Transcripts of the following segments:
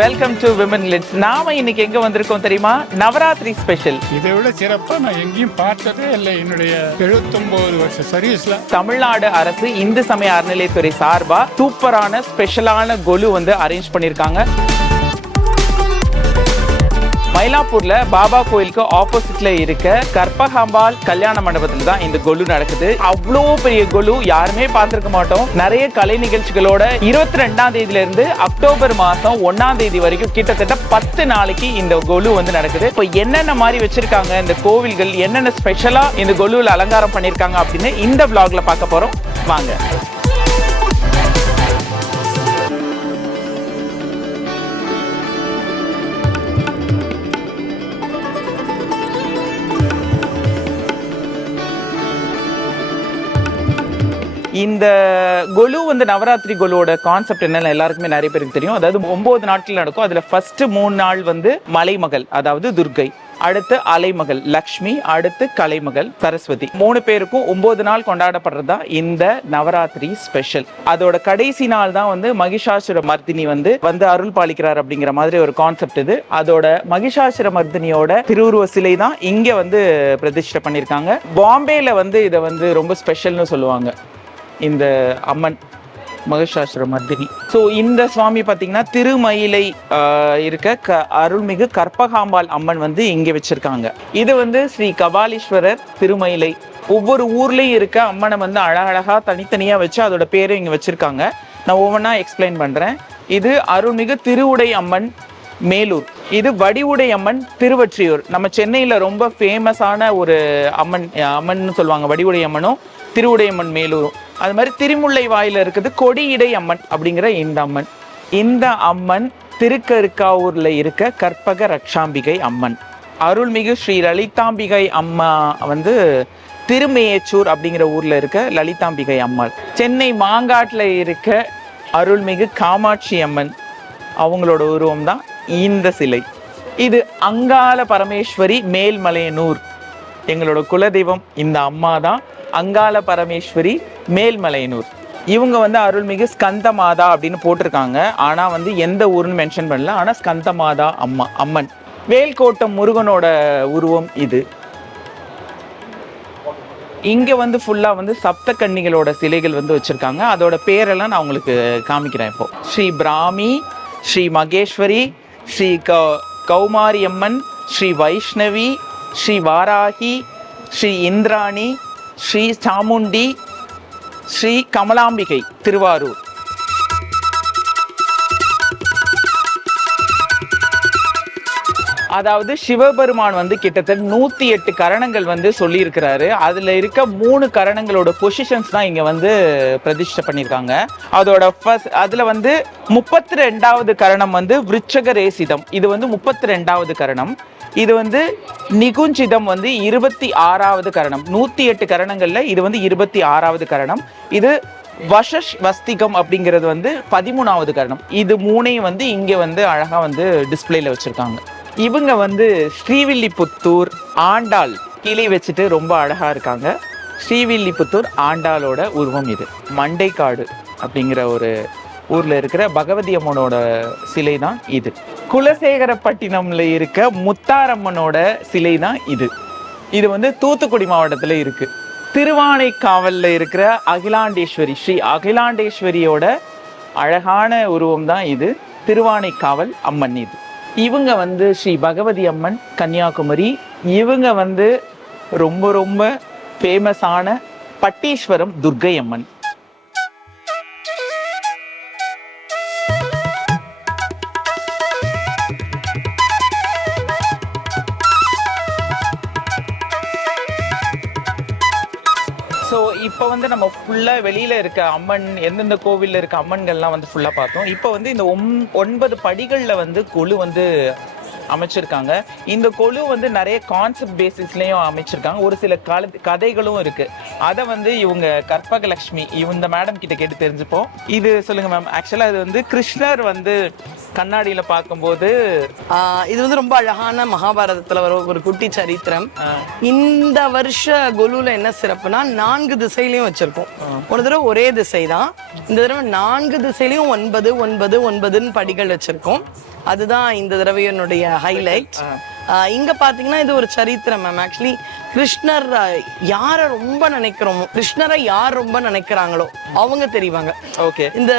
Welcome to women Glitz. நாம இன்னைக்கு எங்க வந்திருக்கோம் தெரியுமா? நவராத்திரி ஸ்பெஷல். இதை விட சிறப்பா நான் எங்கேயும் பார்த்ததே இல்லை என்னுடைய 79 வருஷ சர்வீஸ்ல. தமிழ்நாடு அரசு இந்து சமய அறநிலையத்துறை சார்பா சூப்பரான ஸ்பெஷலான கொலு வந்து அரேஞ்ச் பண்ணிருக்காங்க. மயிலாப்பூர்ல பாபா கோயிலுக்கு ஆப்போசிட்ல இருக்க கற்பகாம்பாள் கல்யாண மண்டபத்துல தான் இந்த கொலு நடக்குது. அவ்வளோ பெரிய கொலு யாருமே பார்த்திருக்க மாட்டோம். நிறைய கலை நிகழ்ச்சிகளோட 22ஆம் தேதியில இருந்து அக்டோபர் மாசம் 1ஆம் தேதி வரைக்கும் கிட்டத்தட்ட 10 நாளைக்கு இந்த கொலு வந்து நடக்குது. இப்போ என்னென்ன மாதிரி வச்சிருக்காங்க இந்த கோவில்கள், என்னென்ன ஸ்பெஷலா இந்த கொலுவில் அலங்காரம் பண்ணிருக்காங்க அப்படின்னு இந்த vlogல பார்க்க போறோம். வாங்க. இந்த கொலு வந்து நவராத்திரி கொலுவோட கான்செப்ட் என்னன்னு எல்லாருக்குமே நிறைய பேருக்கு தெரியும். அதாவது 9 நாட்கள் நடக்கும். அதுல ஃபர்ஸ்ட் 3 நாள் வந்து மலைமகள் அதாவது துர்கை, அடுத்து அலைமகள் லக்ஷ்மி, அடுத்து கலைமகள் சரஸ்வதி. 3 பேருக்கும் 9 நாள் கொண்டாடப்படுறதா இந்த நவராத்திரி ஸ்பெஷல். அதோட கடைசி நாள் தான் வந்து மகிஷாசுர மர்தினி வந்து அருள் பாலிக்கிறார் அப்படிங்கிற மாதிரி ஒரு கான்செப்ட் இது. அதோட மகிஷாசுர மர்தினியோட திருவுருவ சிலை தான் இங்க வந்து பிரதிஷ்டை பண்ணிருக்காங்க. பாம்பேல வந்து இதை வந்து ரொம்ப ஸ்பெஷல்னு சொல்லுவாங்க இந்த அம்மன் மகிஷாசுர மர்தினி. ஸோ இந்த சுவாமி பார்த்தீங்கன்னா திருமயிலை இருக்க அருள்மிகு கற்பகாம்பாள் அம்மன் வந்து இங்கே வச்சிருக்காங்க. இது வந்து ஸ்ரீ கபாலீஸ்வரர் திருமயிலை. ஒவ்வொரு ஊர்லேயும் இருக்க அம்மனை வந்து அழகழகா தனித்தனியாக வச்சு அதோட பேரை இங்கே வச்சிருக்காங்க. நான் ஒவ்வொன்றா எக்ஸ்பிளைன் பண்ணுறேன். இது அருள்மிகு திருவுடை அம்மன் மேலூர், இது வடிவுடை அம்மன் திருவொற்றியூர். நம்ம சென்னையில் ரொம்ப ஃபேமஸான ஒரு அம்மன் சொல்லுவாங்க வடிவுடை அம்மனும் திருவுடையம்மன் மேலூரும். அது மாதிரி திருமுல்லை வாயில இருக்குது கொடியிடை அம்மன் அப்படிங்கிற இந்த அம்மன். இந்த அம்மன் திருக்கருக்காவூர்ல இருக்க கற்பக ரட்சாம்பிகை அம்மன். அருள்மிகு ஸ்ரீ லலிதாம்பிகை அம்மா வந்து திருமேயச்சூர் அப்படிங்கிற ஊர்ல இருக்க லலிதாம்பிகை அம்மாள். சென்னை மாங்காட்டில் இருக்க அருள்மிகு காமாட்சி அம்மன், அவங்களோட உருவம் தான் இந்த சிலை. இது அங்காள பரமேஸ்வரி மேல்மலையனூர். எங்களோட குலதெய்வம் இந்த அம்மா தான், அங்காள பரமேஸ்வரி மேல்மலையனூர். இவங்க வந்து அருள்மிகு ஸ்கந்த மாதா அப்படின்னு போட்டிருக்காங்க. ஆனா வந்து எந்த ஊர்னு மென்ஷன் பண்ணல. ஆனா ஸ்கந்த மாதா அம்மன். வேல்கோட்டம் முருகனோட உருவம் இது. இங்க வந்து ஃபுல்லா வந்து சப்த கன்னிகளோட சிலைகள் வந்து வச்சிருக்காங்க. அதோட பேரெல்லாம் நான் உங்களுக்கு காமிக்கிறேன். இப்போ ஸ்ரீ பிராமி, ஸ்ரீ மகேஸ்வரி, ஸ்ரீ கௌமாரி அம்மன், ஸ்ரீ வைஷ்ணவி, ஸ்ரீ வாராகி, ஸ்ரீ இந்திராணி, ஸ்ரீ சாமுண்டி, ஸ்ரீ கமலாம்பிகை திருவாரூர். அதாவது சிவபெருமான் வந்து கிட்டத்தட்ட 108 கரணங்கள் வந்து சொல்லி இருக்கிறாரு. அதுல இருக்க 3 கரணங்களோட பொசிஷன்ஸ் தான் இங்க வந்து பிரதிஷ்டை பண்ணியிருக்காங்க. அதோட அதுல வந்து 32வது கரணம் வந்து விருச்சக ரேசிதம். இது வந்து 32வது கரணம். இது வந்து நிகுஞ்சிதம் வந்து 26வது கரணம். 108 கரணங்கள்ல இது வந்து 26வது கரணம். இது வஸ்திகம் அப்படிங்கிறது வந்து 13வது கரணம். இது 3ஐயும் வந்து இங்க வந்து அழகா வந்து டிஸ்பிளேல வச்சிருக்காங்க. இவங்க வந்து ஸ்ரீவில்லிபுத்தூர் ஆண்டாள் கிளி வச்சுட்டு ரொம்ப அழகா இருக்காங்க. ஸ்ரீவில்லிபுத்தூர் ஆண்டாளோட உருவம் இது. மண்டைக்காடு அப்படிங்கிற ஒரு ஊர்ல இருக்கிற பகவதி அம்மனோட சிலை தான் இது. குலசேகரப்பட்டினம்ல இருக்க முத்தாரம்மனோட சிலை தான் இது. இது வந்து தூத்துக்குடி மாவட்டத்துல இருக்கு. திருவானைக்காவல்ல இருக்கிற அகிலாண்டேஸ்வரி, ஸ்ரீ அகிலாண்டேஸ்வரியோட அழகான உருவம் தான் இது. திருவானைக்காவல் அம்மன் இது. இவங்க வந்து ஸ்ரீ பகவதி அம்மன் கன்னியாகுமரி. இவங்க வந்து ரொம்ப ரொம்ப ஃபேமஸான பட்டீஸ்வரம் துர்கை அம்மன். ஸோ இப்போ வந்து நம்ம ஃபுல்லாக வெளியில் இருக்க அம்மன், எந்தெந்த கோவிலில் இருக்க அம்மன்கள்லாம் வந்து ஃபுல்லாக பார்த்தோம். இப்போ வந்து இந்த 9 படிகளில் வந்து கொலு வந்து அமைச்சிருக்காங்க. இந்த கொலு வந்து நிறைய கான்செப்ட் பேசிஸ்லயும் அமைச்சிருக்காங்க. ஒரு சில கதைகளும் இருக்கு. அதை வந்து இவங்க கற்பகலட்சுமி இந்த மேடம் கிட்ட கேட்டு தெரிஞ்சுப்போம். இது சொல்லுங்க மேம். ஆக்சுவலா இது வந்து கிருஷ்ணர் வந்து கண்ணாடியில பார்க்கும்போது இது வந்து ரொம்ப அழகான மகாபாரதத்துல வர ஒரு குட்டி சரித்திரம். இந்த வருஷ கொலுல என்ன சிறப்புனா 4 திசையிலையும் வச்சிருக்கோம். ஒரு தடவை ஒரே திசை தான், இந்த தடவை 4 திசையிலையும் 9 9 9ன்னு படிகள் வச்சிருக்கோம். அதுதான் இந்த தடவையினுடைய ஹைலைட். இங்க பாத்தீங்கன்னா இது ஒரு சரித்திரம் மேம். ஆக்சுவலி கிருஷ்ணர் யார ரொம்ப நினைக்கிறோமோ, கிருஷ்ணரை யார் ரொம்ப நினைக்கிறாங்களோ அவங்க தெரிவாங்க. ஓகே. இந்த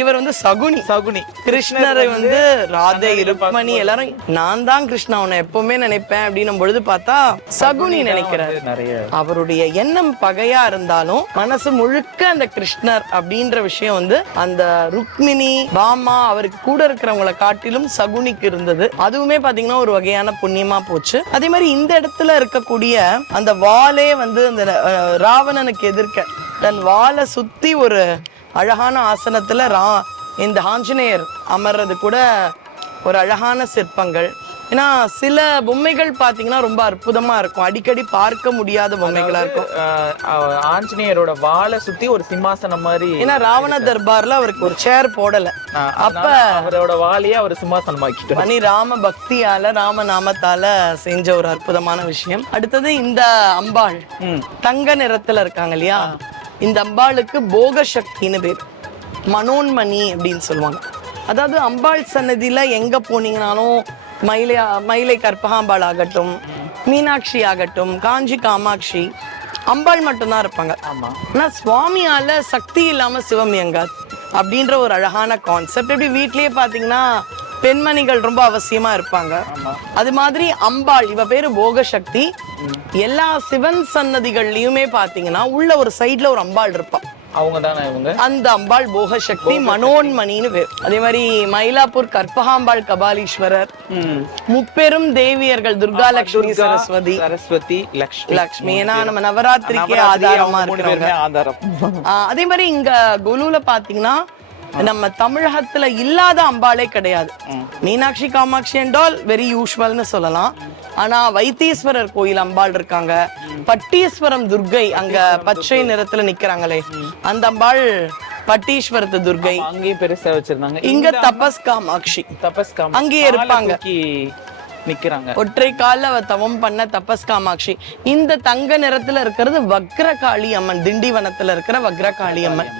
இவர் வந்து சகுனி. கிருஷ்ணரை வந்து ராதை, ருக்மணி எல்லாரும் நான் தான் கிருஷ்ணா உன்னை எப்பவுமே நினைப்பேன் அப்படின்னும் பொழுது பார்த்தா சகுனி நினைக்கிறாரு. அவருடைய எண்ணம் பகையா இருந்தாலும் மனசு முழுக்க அந்த கிருஷ்ணர் அப்படின்ற விஷயம் வந்து அந்த ருக்மிணி பாமா அவருக்கு கூட இருக்கிறவங்களை காட்டிலும் சகுனிக்கு இருந்தது. அதுவுமே பாத்தீங்கன்னா ஒரு வகையான புண்ணியமா போச்சு. அதே மாதிரி இந்த இடத்துல இருக்கக்கூடிய அந்த வாளே வந்து அந்த ராவணனுக்கு எதிர்க்க தன் வாளை சுத்தி ஒரு அழகான ஆசனத்துல இந்த ஆஞ்சநேயர் அமர்றது கூட ஒரு அழகான சிற்பங்கள். ஏன்னா சில பொம்மைகள் பாத்தீங்கன்னா ரொம்ப அற்புதமா இருக்கும், அடிக்கடி பார்க்க முடியாத பொம்மைகளா இருக்கும். ஆஞ்சநேயரோட வாளை சுத்தி ஒரு சிம்மாசனம் மாதிரி. ஏன்னா ராவண தர்பார்ல அவருக்கு ஒரு சேர் போடல, அப்ப அவரோட வாளையே அவர் சிம்மாசனம் ஆக்கிட்டு மணி ராம பக்தியால ராம நாமத்தால செஞ்ச ஒரு அற்புதமான விஷயம். அடுத்தது இந்த அம்பாள் தங்க நிறத்துல இருக்காங்க இல்லையா, இந்த அம்பாளுக்கு போக சக்தின்னு பேர், மனோன்மணி அப்படின்னு சொல்லுவாங்க. அதாவது அம்பாள் சன்னதியில எங்க போனீங்கன்னாலும் மயிலை கற்பகாம்பாள் ஆகட்டும், மீனாட்சி ஆகட்டும், காஞ்சி காமாட்சி, அம்பாள் மட்டும்தான் இருப்பாங்க. ஆனா சுவாமியால சக்தி இல்லாம சிவம் இயங்காது அப்படின்ற ஒரு அழகான கான்செப்ட். எப்படி வீட்லயே பாத்தீங்கன்னா பெண்மணிகள் ரொம்ப அவசியமா இருப்பாங்க, அது மாதிரி அம்பாள் இவ பேரு போக சக்தி. எல்லா சிவன் சன்னதிகள்லயுமே பாத்தீங்கன்னா உள்ள ஒரு சைட்ல ஒரு அம்பாள் இருப்பா, அவங்க தானே இவங்க. அந்த அம்பாள் போக சக்தி மனோன்மணின்னு பேர். அதே மாதிரி மயிலாப்பூர் கற்பகாம்பாள் கபாலீஸ்வரர், முப்பெரும் தேவியர்கள் துர்கா லட்சுமி சரஸ்வதி லக்ஷ்மி. ஏன்னா நம்ம நவராத்திரிக்கே ஆதாரமா இருக்கிறாங்க. அதே மாதிரி இங்க கொலுல பாத்தீங்கன்னா நம்ம தமிழகத்துல இல்லாத அம்பாளே கிடையாது. மீனாட்சி காமாட்சி என்றால் வெரி யூஸ்வல்னு சொல்லலாம். ஆனா வைத்தீஸ்வரர் கோயில் அம்பாள் இருக்காங்க, பட்டீஸ்வரம் துர்கை அங்க பச்சை நிறத்துல நிக்கிறாங்களே அந்த அம்பாள் பட்டீஸ்வரத்து துர்கை. அங்கேயே பெருசா வச்சிருந்தாங்க. இங்க தபஸ் காமாட்சி அங்கேயே இருப்பாங்க, நிக்கிறாங்க. ஒற்றை கால தவம் பண்ண தபஸ் காமாட்சி. இந்த தங்க நிறத்துல இருக்கிறது வக்ரகாளி அம்மன், திண்டிவனத்துல இருக்கிற வக்ரகாளி அம்மன்.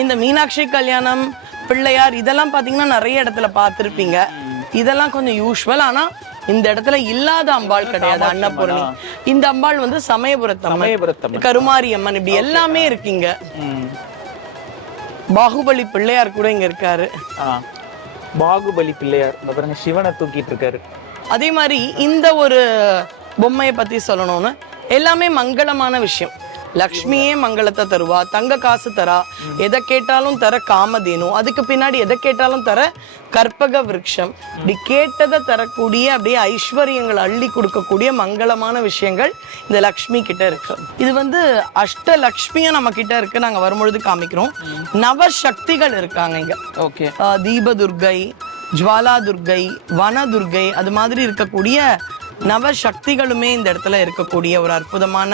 இந்த மீனாட்சி கல்யாணம், பிள்ளையார் இதெல்லாம் பாத்தீங்கன்னா நிறைய இடத்துல பார்த்திருப்பீங்க. இதெல்லாம் கொஞ்சம் யூஸ்வல். ஆனா இந்த இடத்துல இல்லாத அம்பாள் கிடையாது அன்னபூர்ணி. இந்த அம்பாள் வந்து சமயபுரத்தம்மன், கருமாரி அம்மன், இப்படி எல்லாமே இருக்கீங்க. பாகுபலி பிள்ளையார் கூட இங்க இருக்காரு. பாகுபலி பிள்ளையார் பாருங்க, சிவனை தூக்கிட்டு இருக்காரு. அதே மாதிரி இந்த ஒரு பொம்மையை பத்தி சொல்லணும்னு எல்லாமே மங்களமான விஷயம். லக்ஷ்மியே மங்களத்தை தருவா, தங்க காசு தரா, எதை கேட்டாலும் தர காமதேனு, அதுக்கு பின்னாடி எதை கேட்டாலும் தர கற்பக விருட்சம். இப்படி கேட்டதை தரக்கூடிய அப்படியே ஐஸ்வர்யங்களை அள்ளி கொடுக்கக்கூடிய மங்களமான விஷயங்கள் இந்த லக்ஷ்மி கிட்ட இருக்கு. இது வந்து அஷ்டலக்ஷ்மியும் நம்ம கிட்ட இருக்கு, நாங்க வரும்பொழுது காமிக்கிறோம். நவசக்திகள் இருக்காங்க இங்க. ஓகே. தீப துர்கை, ஜுவாலா துர்கை, வன துர்கை, அது மாதிரி இருக்கக்கூடிய நவசக்திகளுமே இந்த இடத்துல இருக்கக்கூடிய ஒரு அற்புதமான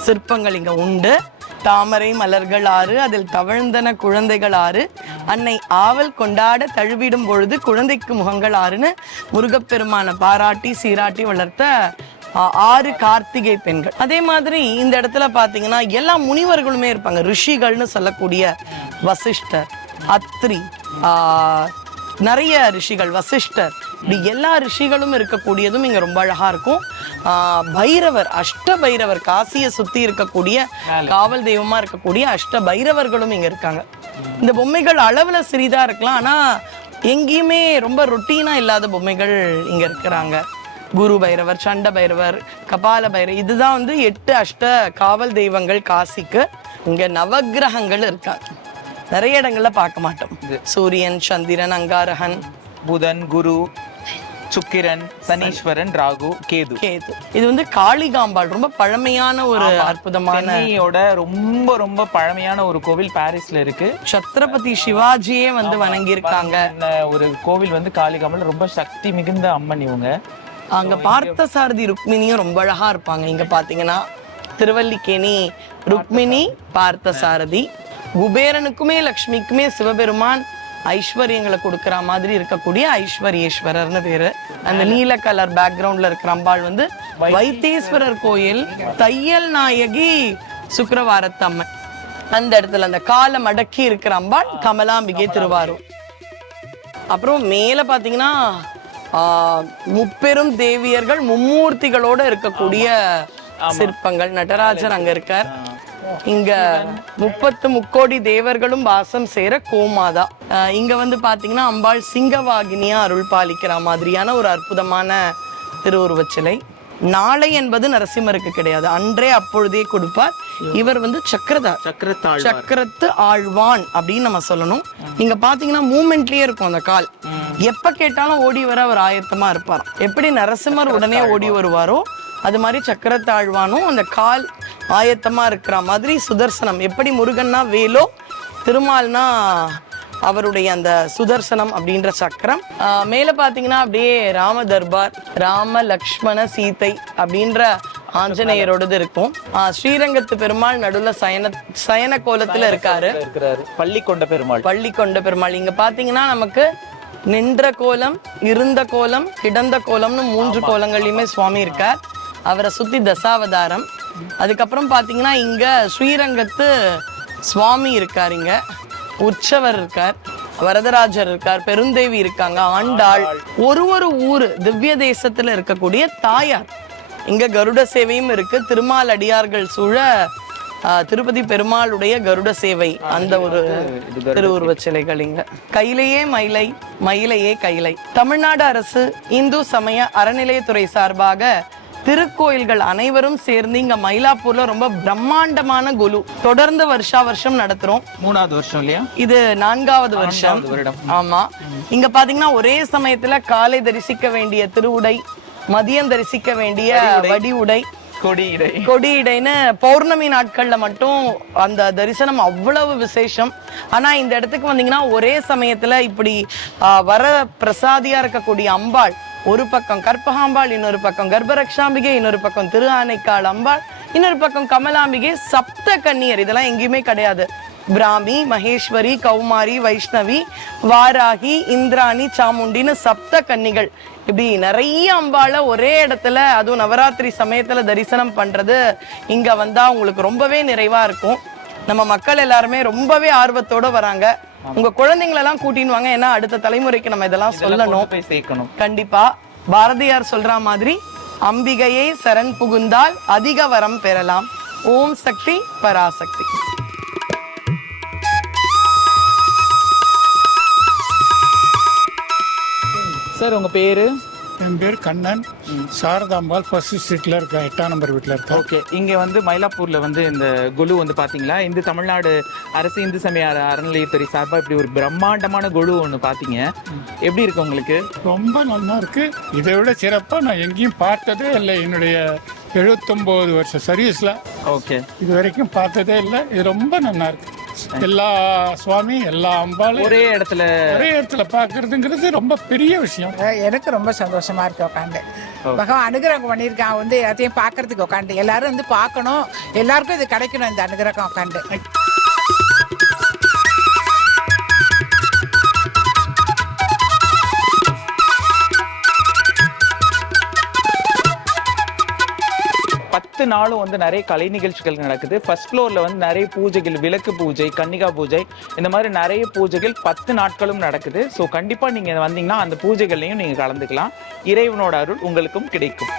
சிற்பங்கள் இங்க உண்டு. தாமரை மலர்கள் ஆறு, அதில் தவழ்ந்தன குழந்தைகள் ஆறு, அன்னை ஆவல் கொண்டாட தழுவிடும் பொழுது குழந்தைக்கு முகங்கள் ஆறுன்னு முருகப்பெருமான பாராட்டி சீராட்டி வளர்த்த 6 கார்த்திகை பெண்கள். அதே மாதிரி இந்த இடத்துல பாத்தீங்கன்னா எல்லா முனிவர்களுமே இருப்பாங்க. ரிஷிகள்னு சொல்லக்கூடிய வசிஷ்டர், அத்ரி, நிறைய ரிஷிகள், வசிஷ்டர், இப்படி எல்லா ரிஷிகளும் இருக்கக்கூடியதும் இங்க ரொம்ப அழகா இருக்கும். பைரவர், அஷ்ட பைரவர், காசியை சுத்தி இருக்கக்கூடிய காவல் தெய்வமா இருக்கக்கூடிய அஷ்ட பைரவர்களும் இங்க இருக்காங்க. இந்த பொம்மைகள் அளவுல சிறிதா இருக்கலாம், ஆனா எங்கேயுமே ரொம்ப ரொட்டீனா இல்லாத பொம்மைகள் இங்க இருக்கிறாங்க. குரு பைரவர், சண்ட பைரவர், கபால பைரவர், இதுதான் வந்து 8 அஷ்ட காவல் தெய்வங்கள் காசிக்கு. இங்க நவகிரகங்கள் இருக்காங்க, நிறைய இடங்கள்ல பார்க்க மாட்டோம். சூரியன், சந்திரன், அங்காரகன், புதன், குரு, சுக்கிரன், சனீஸ்வரன், ராகு, கேது. இது வந்து காளிகாம்பாள், ரொம்ப பழமையான ஒரு அற்புதமான ரொம்ப ரொம்ப பழமையான ஒரு கோவில் பாரிஸ்ல இருக்கு. சத்ரபதி சிவாஜியே வந்து வணங்கி இருக்காங்க. ஒரு கோவில் வந்து காளிகாம்பாள், ரொம்ப சக்தி மிகுந்த அம்மன் இவங்க. அங்க பார்த்தசாரதி ருக்மிணியும் ரொம்ப அழகா இருப்பாங்க. இங்க பாத்தீங்கன்னா திருவல்லிக்கேணி ருக்மிணி, பார்த்தசாரதி. குபேரனுக்குமே லக்ஷ்மிக்குமே சிவபெருமான் ஐஸ்வர்யங்களை கொடுக்குற மாதிரி இருக்கக்கூடிய ஐஸ்வர்யேஸ்வரர்னு பேரு. அந்த நீல கலர் பேக்ரவுண்ட்ல இருக்கிற அம்பாள் வந்து வைத்தீஸ்வரர் கோயில் தையல் நாயகி சுக்கிரவாரத்தம்மன். அந்த இடத்துல அந்த காலை மடக்கி இருக்கிற அம்பாள் கமலாம்பிகை திருவாரூர். அப்புறம் மேல பாத்தீங்கன்னா முப்பெரும் தேவியர்கள் மும்மூர்த்திகளோட இருக்கக்கூடிய சிற்பங்கள். நடராஜர் அங்க இருக்கார். இங்க 30 முக்கோடி தேவர்களும் வாசம் சேர கோமாதா. இங்க வந்து பாத்தீங்கன்னா அம்பாள் சிங்கவாகினியா அருள் பாலிக்கிற மாதிரியான ஒரு அற்புதமான திருவுருவச் சிலை. நாளை என்பது நரசிம்மருக்கு கிடையாது, அன்றே அப்பொழுதே கொடுப்பார். இவர் வந்து சக்கரத்து ஆழ்வான் அப்படின்னு நம்ம சொல்லணும். நீங்க பாத்தீங்கன்னா மூமெண்ட்லயே இருக்கும் அந்த கால். எப்ப கேட்டாலும் ஓடி வர அவர் ஆயத்தமா இருப்பார். எப்படி நரசிம்மர் உடனே ஓடி வருவாரோ அது மாதிரி சக்கரத்தாழ்வானும் அந்த கால் ஆயத்தமா இருக்கிற மாதிரி. சுதர்சனம் எப்படி முருகன்னா வேலோ, திருமால்னா அவருடைய அந்த சுதர்சனம் அப்படின்ற சக்கரம். மேல பாத்தீங்கன்னா அப்படியே ராம தர்பார், ராம லக்ஷ்மண சீதை அப்படின்ற ஆஞ்சநேயரோடது இருக்கும். ஸ்ரீரங்கத்து பெருமாள் நடுவுல சயன கோலத்துல இருக்காரு. பள்ளி கொண்ட பெருமாள். இங்க பாத்தீங்கன்னா நமக்கு நின்ற கோலம், இருந்த கோலம், கிடந்த கோலம்னு 3 கோலங்கள்லயுமே சுவாமி இருக்கார். அவரை சுத்தி தசாவதாரம். அதுக்கப்புறம் பாத்தீங்கன்னா இங்க ஸ்ரீரங்கத்து சுவாமி இருக்கார். இங்க உற்சவர் இருக்கார், வரதராஜர் இருக்கார், பெருந்தேவி இருக்காங்க, ஆண்டாள். ஒரு ஊரு திவ்ய தேசத்துல இருக்கக்கூடிய தாயார். இங்க கருட சேவையும் இருக்கு. திருமால் அடியார்கள் சூழ திருப்பதி பெருமாளுடைய கருட சேவை, அந்த ஒரு திருவுருவச் சிலைகள். இங்க கையிலேயே மயிலை, மயிலையே கைலை. தமிழ்நாடு அரசு இந்து சமய அறநிலையத்துறை சார்பாக திருக்கோயில்கள் அனைவரும் சேர்ந்து இங்க மயிலாப்பூர்ல ரொம்ப பிரம்மாண்டமான கொலு தொடர்ந்து வருஷம் நடத்துறோம். 3வது வருஷம் இல்லையா? இது 4வது வருஷம். ஆமா. இங்க பாத்தீங்கன்னா ஒரே சமயத்துல காலை தரிசிக்க வேண்டிய திருவுடை, மதியம் தரிசிக்க வேண்டிய வடி உடை, கொடியிடைன்னு பௌர்ணமி நாட்கள்ல மட்டும் அந்த தரிசனம் அவ்வளவு விசேஷம். ஆனா இந்த இடத்துக்கு வந்தீங்கன்னா ஒரே சமயத்துல இப்படி வர பிரசாதியா இருக்கக்கூடிய அம்பாள், ஒரு பக்கம் கற்பகாம்பாள், இன்னொரு பக்கம் கர்ப்பரக்ஷாம்பிகை, இன்னொரு பக்கம் திரு ஆனைக்கால் அம்பாள், இன்னொரு பக்கம் கமலாம்பிகை, சப்த கன்னியர். இதெல்லாம் எங்கேயுமே கிடையாது. பிராமி, மகேஸ்வரி, கௌமாரி, வைஷ்ணவி, வாராகி, இந்திராணி, சாமுண்டின்னு சப்த கன்னிகள். இப்படி நிறைய அம்பாளை ஒரே இடத்துல, அதுவும் நவராத்திரி சமயத்துல தரிசனம் பண்றது இங்க வந்தா உங்களுக்கு ரொம்பவே நிறைவா இருக்கும். நம்ம மக்கள் எல்லாருமே ரொம்பவே ஆர்வத்தோட வராங்க. உங்க குழந்தைங்களெல்லாம் கூட்டின்னு வாங்க, ஏன்னா அடுத்த தலைமுறைக்கு நம்ம இதெல்லாம் சொல்லணும். கண்டிப்பா பாரதியார் சொல்ற மாதிரி அம்பிகையை சரண் புகுந்தால் அதிக வரம் பெறலாம். ஓம் சக்தி பராசக்தி. சார் உங்க பேரு? என் பேர் கண்ணன். சாரதாம்பாள் ஃபர்ஸ்ட் ஸ்ட்ரீட்ல இருக்க 8ஆம் நம்பர் வீட்டில் இருக்கா. ஓகே. இங்கே வந்து மயிலாப்பூரில் வந்து இந்த குழு வந்து பார்த்தீங்களா, இந்த தமிழ்நாடு அரசு இந்து சமய அறநிலையத்துறை சார்பாக இப்படி ஒரு பிரம்மாண்டமான குழு ஒன்று பார்த்தீங்க. எப்படி இருக்கு உங்களுக்கு? ரொம்ப நல்லா இருக்கு. இதை விட சிறப்பாக நான் எங்கேயும் பார்த்ததே இல்லை என்னுடைய 79 வருஷ சர்வீஸ்ல. ஓகே. இது வரைக்கும் பார்த்ததே இல்லை. இது ரொம்ப நல்லா இருக்கு. எல்லா சுவாமி, எல்லா அம்பாலும் ஒரே இடத்துல பாக்குறதுங்கிறது ரொம்ப பெரிய விஷயம். எனக்கு ரொம்ப சந்தோஷமா இருக்கு. உட்காந்து பகவான் அனுகிரகம் பண்ணியிருக்கான். வந்து எல்லாத்தையும் பாக்குறதுக்கு உட்காந்து எல்லாரும் வந்து பார்க்கணும், எல்லாருக்கும் இது கிடைக்கணும், இந்த அனுகிரகம் உட்காந்து. நாளும் வந்து நிறைய கலை நிகழ்ச்சிகள் நடக்குது. ஃபர்ஸ்ட் ஃப்ளோர்ல வந்து நிறைய பூஜைகள், விளக்கு பூஜை, கன்னிகா பூஜை, இந்த மாதிரி நிறைய பூஜைகள் 10 நாட்களும் நடக்குது. ஸோ கண்டிப்பா நீங்க வந்தீங்கன்னா அந்த பூஜைகள்லையும் நீங்க கலந்துக்கலாம். இறைவனோட அருள் உங்களுக்கும் கிடைக்கும்.